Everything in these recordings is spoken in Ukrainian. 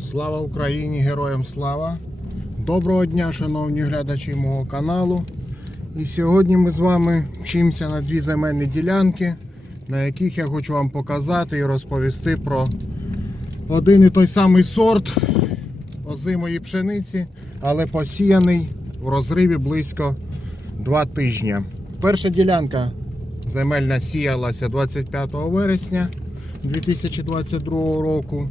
Слава Україні! Героям слава! Доброго дня, шановні глядачі мого каналу. І сьогодні ми з вами вчимося на дві земельні ділянки, на яких я хочу вам показати і розповісти про один і той самий сорт озимої пшениці, але посіяний в розриві близько 2 тижні. Перша ділянка земельна сіялася 25 вересня 2022 року.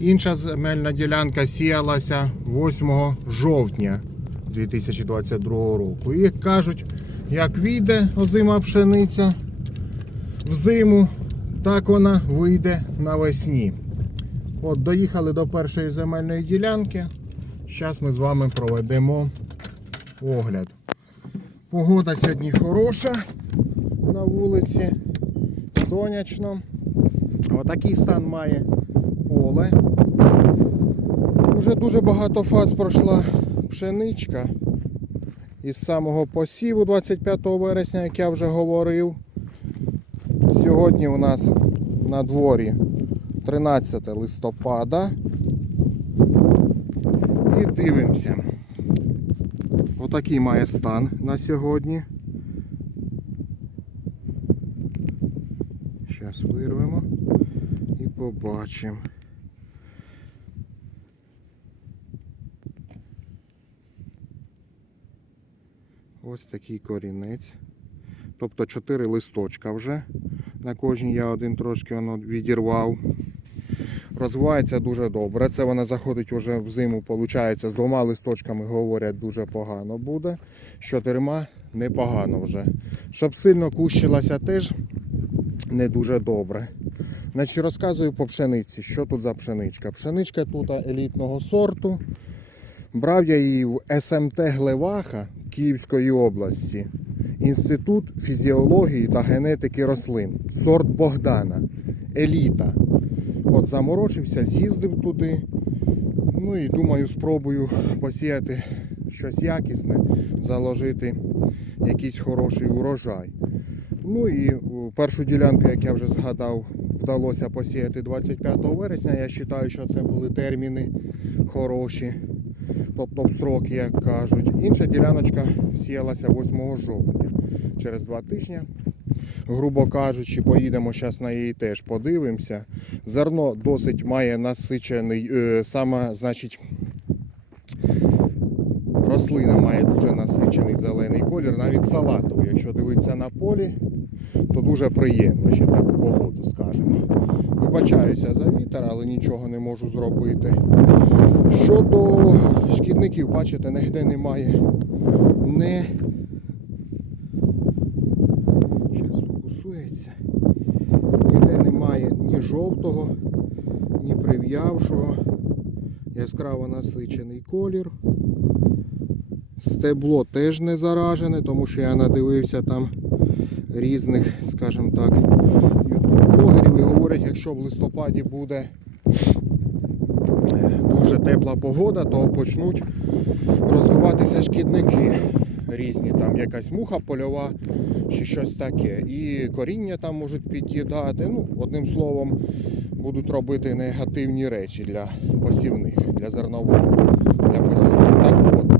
Інша земельна ділянка сіялася 8 жовтня 2022 року. І як кажуть, як вийде озима пшениця взиму, так вона вийде навесні. От доїхали до першої земельної ділянки. Зараз ми з вами проведемо огляд. Погода сьогодні хороша на вулиці, сонячно. Отакий стан має поле. Уже дуже багато фаз пройшла пшеничка. Із самого посіву 25 вересня, як я вже говорив. Сьогодні у нас на дворі 13 листопада. І дивимося. Отакий має стан на сьогодні. Зараз вирвемо і побачимо. Ось такий корінець. Тобто 4 листочка вже. На кожній я один трошки воно відірвав. Розвивається дуже добре. Це вона заходить уже в зиму, виходить, з двома листочками говорять дуже погано буде. З чотирма непогано вже. Щоб сильно кущилася теж не дуже добре. Значить, розказую по пшениці, що тут за пшеничка. Пшеничка тут елітного сорту. Брав я її в СМТ Глеваха Київської області. Інститут фізіології та генетики рослин. Сорт Богдана. Еліта. От заморочився, з'їздив туди. Ну і думаю, спробую посіяти щось якісне, заложити якийсь хороший урожай. Ну і першу ділянку, як я вже згадав, вдалося посіяти 25 вересня. Я вважаю, що це були терміни хороші, тобто в строки, як кажуть. Інша діляночка сіялася 8 жовтня через два тижні. Грубо кажучи, поїдемо зараз на її теж подивимося. Зерно досить має насичений, е, саме, значить, рослина має дуже насичений зелений колір, навіть салатовий. Якщо дивитися на полі, то дуже приємно ще в таку погоду. Вибачаюся за вітер, але нічого не можу зробити. Щодо шкідників, бачите, ніде немає не. Зараз фокусується. Ніде немає ні жовтого, ні прив'явшого. Яскраво насичений колір. Стебло теж не заражене, тому що я надивився там різних, скажімо так, ютуб-блогерів і говорять, якщо в листопаді буде дуже тепла погода, то почнуть розвиватися шкідники різні, там якась муха польова чи щось таке. І коріння там можуть під'їдати. Ну, одним словом, будуть робити негативні речі для посівних, для зернового, для посіву. Так от.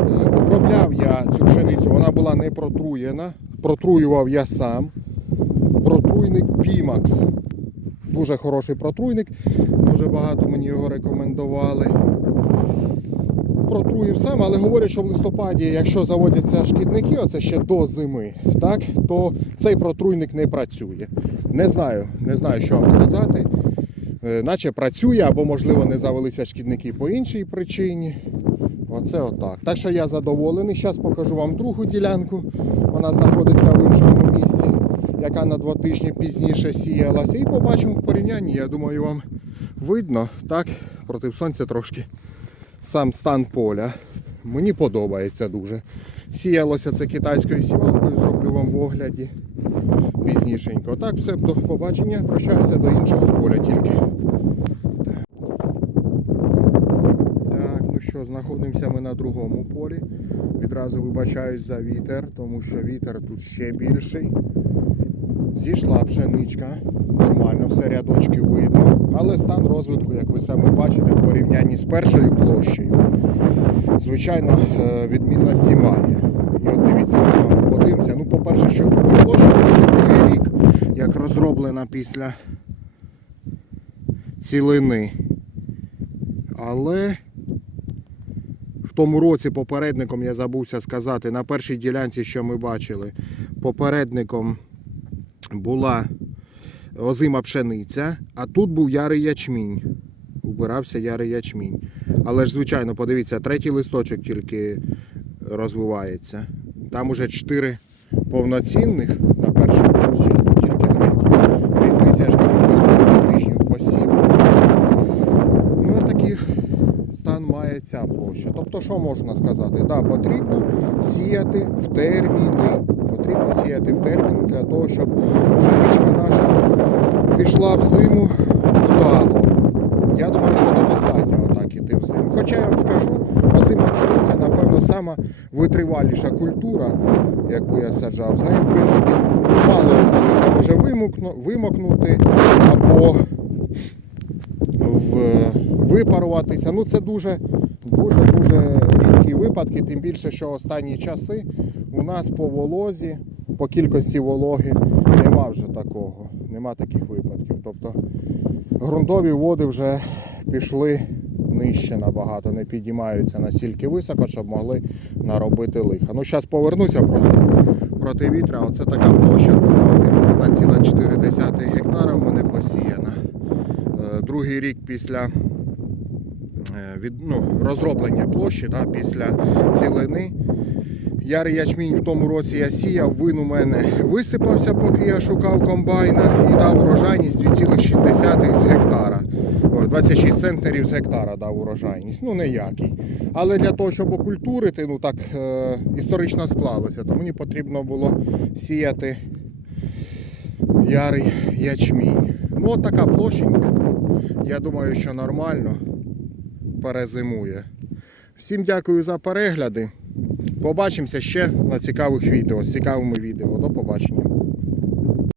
Е, Обробляв я цю пшеницю, вона була не протруєна. Протруював я сам. Протруйник Пімакс. Дуже хороший протруйник. Дуже багато мені його рекомендували. Протруїв сам, але говорять, що в листопаді, якщо заводяться шкідники, оце ще до зими, так, то цей протруйник не працює. Не знаю, не знаю, що вам сказати. Е, Наче працює, або, можливо, не завелися шкідники по іншій причині. Оце отак. Так що я задоволений. Зараз покажу вам другу ділянку. Вона знаходиться в іншому місці, яка на два тижні пізніше сіялася. І побачимо в порівнянні. Я думаю, вам видно, так, проти сонця трошки сам стан поля. Мені подобається дуже. Сіялося це китайською сівалкою, зроблю вам в огляді пізнішенько. Так, все, до побачення. Прощаюся до іншого поля тільки. Так, ну що, знаходимося ми на другому полі. Відразу вибачаюсь за вітер, тому що вітер тут ще більший. Зійшла пшеничка, нормально, все рядочки видно, але стан розвитку, як ви самі бачите, в порівнянні з першою площею, звичайно, е, відмінності має. І от дивіться, ми з вами подивимося. Ну, по-перше, що тут площа, другий рік, як розроблена після цілини. Але тому році попередником я забувся сказати, на першій ділянці, що ми бачили, попередником була озима пшениця, а тут був ярий ячмінь. Убирався ярий ячмінь. Але ж, звичайно, подивіться, третій листочок тільки розвивається. Там уже чотири повноцінних на першій площі, а тут тільки третій. Різниця я ж кажу, близько двох тижнів посіву. Ну, ось такий стан має ця площа. Тобто, що можна сказати? Да, потрібно сіяти в терміни. Потрібно сіяти в терміни для того, щоб пшеничка наша пішла в зиму вдало. Я думаю, що недостатньо отак іти в зиму. Хоча я вам скажу, озима пшениця, напевно, сама витриваліша культура, яку я саджав. З нею, в принципі, мало це може вимокну- вимокнути або випаруватися. Ну це дуже дуже дуже рідкі випадки, тим більше, що останні часи у нас по волозі, по кількості вологи нема вже такого, нема таких випадків. Тобто ґрунтові води вже пішли нижче набагато, не підіймаються настільки високо, щоб могли наробити лиха. Ну, зараз повернуся просто проти вітра. Оце така площа тут 1,4 гектара в мене посіяна. Е, Другий рік після від, ну, розроблення площі, да, після цілини. Ярий ячмінь в тому році я сіяв, він у мене висипався, поки я шукав комбайна, і дав урожайність 2,6 з гектара. 26 центнерів з гектара дав урожайність. Ну, ніякий. Але для того, щоб окультурити, ну так е, історично склалося, то мені потрібно було сіяти ярий ячмінь. Ну, от така площенька. Я думаю, що нормально перезимує. Всім дякую за перегляди. Побачимося ще на цікавих відео з цікавими відео. До побачення.